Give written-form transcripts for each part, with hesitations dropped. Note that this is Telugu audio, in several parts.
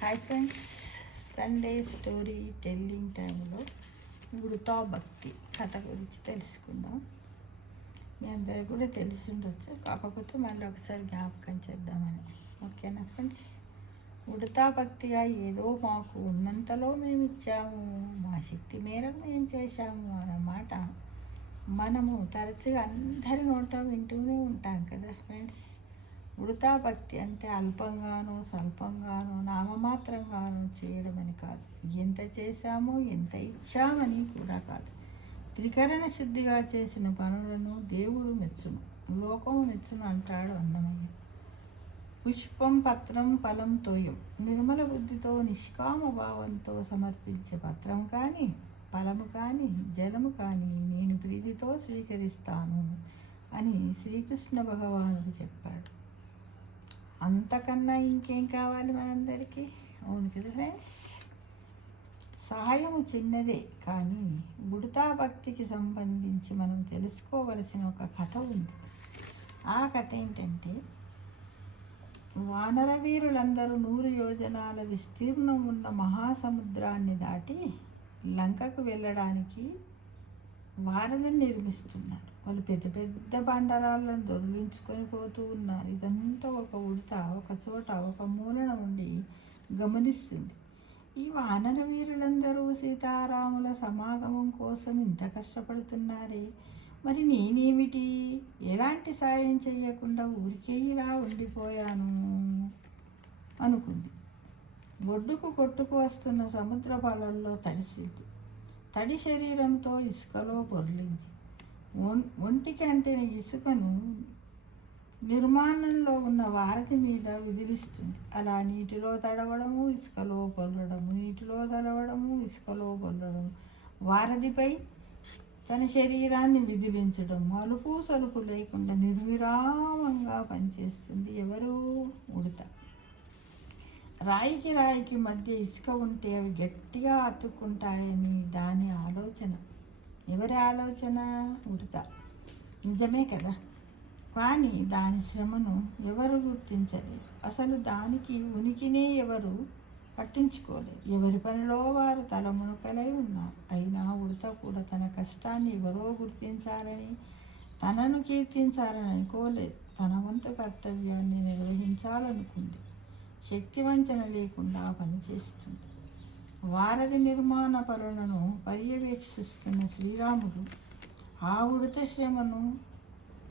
Hi friends, Sunday story telling టైంలో ఉడతా భక్తి కథ గురించి తెలుసుకుందాం. మీ అందరికి కూడా తెలిసి ఉండొచ్చు, కాకపోతే మళ్ళీ ఒకసారి జ్ఞాపకం చేద్దామని. ఓకేనా ఫ్రెండ్స్? ఉడతా భక్తిగా ఏదో మాకు ఉన్నంతలో మేము ఇచ్చాము, మా శక్తి మేరకు మేము చేశాము అన్నమాట మనము తరచుగా అందరి నోట వింటూనే ఉంటాం కదా ఫ్రెండ్స్. ఉడతా భక్తి అంటే అల్పంగానో స్వల్పంగానో నామమాత్రంగానో చేయడమని కాదు, ఎంత చేశామో ఎంత ఇచ్చామని కూడా కాదు. త్రికరణ శుద్ధిగా చేసిన పనులను దేవుడు మెచ్చును, లోకము మెచ్చును అంటాడు అన్నమయ్య. పుష్పం పత్రం ఫలం తోయం. నిర్మల బుద్ధితో నిష్కామ భావంతో సమర్పించే పత్రం కానీ ఫలము కానీ జలము కానీ నేను ప్రీతితో స్వీకరిస్తాను అని శ్రీకృష్ణ భగవానుడు చెప్పాడు. అంతకన్నా ఇంకేం కావాలి మనందరికీ? అవును కదా ఫ్రెండ్స్. సహాయము చిన్నదే, కానీ ఉడతా భక్తికి సంబంధించి మనం తెలుసుకోవలసిన ఒక కథ ఉంది. ఆ కథ ఏంటంటే, వానర వీరులందరూ 100 యోజనాల విస్తీర్ణం ఉన్న మహాసముద్రాన్ని దాటి లంకకు వెళ్ళడానికి వారధిని నిర్మిస్తున్నారు. వాళ్ళు పెద్ద పెద్ద బండరాళ్ళను దొర్లించుకొని పోతూ ఉన్నారు. ఇదంతా ఒక ఉడత ఒక చోట ఒక మూలన ఉండి గమనిస్తుంది. ఈ వానర వీరులందరూ సీతారాముల సమాగమం కోసం ఇంత కష్టపడుతున్నారే, మరి నేనేమిటి ఎలాంటి సాయం చేయకుండా ఊరికే ఇలా ఉండిపోయాను అనుకుంది. ఒడ్డుకు కొట్టుకు వస్తున్న సముద్ర పాలల్లో తడిసింది. తడి శరీరంతో ఇసుకలో పొర్లింది. ఒంటికి అంటిన ఇసుకను నిర్మాణంలో ఉన్న వారధి మీద విదిలిస్తుంది. అలా నీటిలో తడవడము, ఇసుకలో పొర్లడము, నీటిలో తడవడము, ఇసుకలో పొర్లడము, వారధిపై తన శరీరాన్ని విదిలించడం, అలుపు సలుపు లేకుండా నిర్విరామంగా పనిచేస్తుంది. ఎవరు? ఉడత. రాయికి రాయికి మధ్య ఇసుక ఉంటే అవి గట్టిగా అతుక్కుంటాయని దాని ఆలోచన. ఎవరి ఆలోచన? ఉడత. నిజమే కదా, కానీ దాని శ్రమను ఎవరు గుర్తించలేదు. అసలు దానికి ఉనికినే ఎవరు పట్టించుకోలేదు. ఎవరి పనిలో వారు తలమునకలై ఉన్నారు. అయినా ఉడత కూడా తన కష్టాన్ని ఎవరో గుర్తించాలని, తనను కీర్తించాలని అనుకోలేదు. తన వంతు కర్తవ్యాన్ని నిర్వహించాలనుకుంది. శక్తి వంచన లేకుండా పనిచేస్తుంది. వారధి నిర్మాణ పనులను పర్యవేక్షిస్తున్న శ్రీరాముడు ఆ ఉడత శ్రమను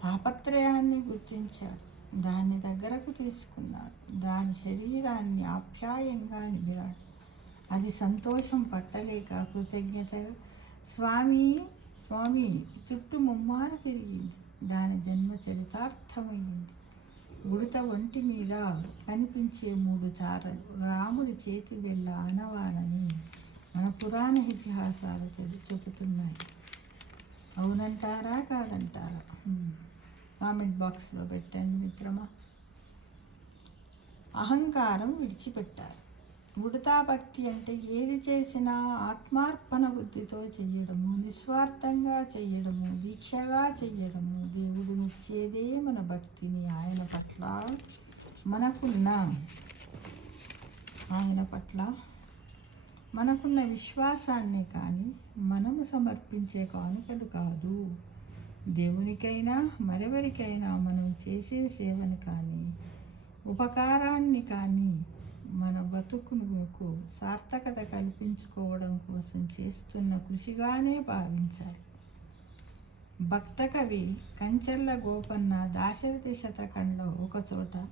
తాపత్రయాన్ని గుర్తించాడు. దాన్ని దగ్గరకు తీసుకున్నాడు. దాని శరీరాన్ని ఆప్యాయంగా నిమిరాడు. అది సంతోషం పట్టలేక కృతజ్ఞత స్వామి స్వామి చుట్టూ ముమ్మార తిరిగింది. దాని జన్మ చరితార్థమైంది. ఉడత ఒంటి మీద కనిపించే 3 చారలు రాముడి చేతి వెళ్ళ ఆనవాలని మన పురాణ ఇతిహాసాలు చెబుతున్నాయి. అవునంటారా కాదంటారా? కామెంట్ బాక్స్లో పెట్టండి మిత్రమా. అహంకారం విడిచిపెట్టారు. ఉడతా భక్తి అంటే ఏది చేసినా ఆత్మార్పణ బుద్ధితో చెయ్యడము, నిస్వార్థంగా చెయ్యడము, దీక్షగా చెయ్యడము. దేవుడు మెచ్చేదే మన భక్తిని. ఆయన పట్ల మనకున్న విశ్వాసాన్నే కానీ మనము సమర్పించే కానుకలు కాదు. దేవునికైనా మరెవరికైనా మనం చేసే సేవను కానీ ఉపకారాన్ని కానీ మన బతుకుకు సార్థకత కల్పించుకోవడం కోసం చేస్తున్న కృషిగానే భావించాలి. భక్త కవి కంచర్ల గోపన్న దాశరథి శతకంలో ఒకచోట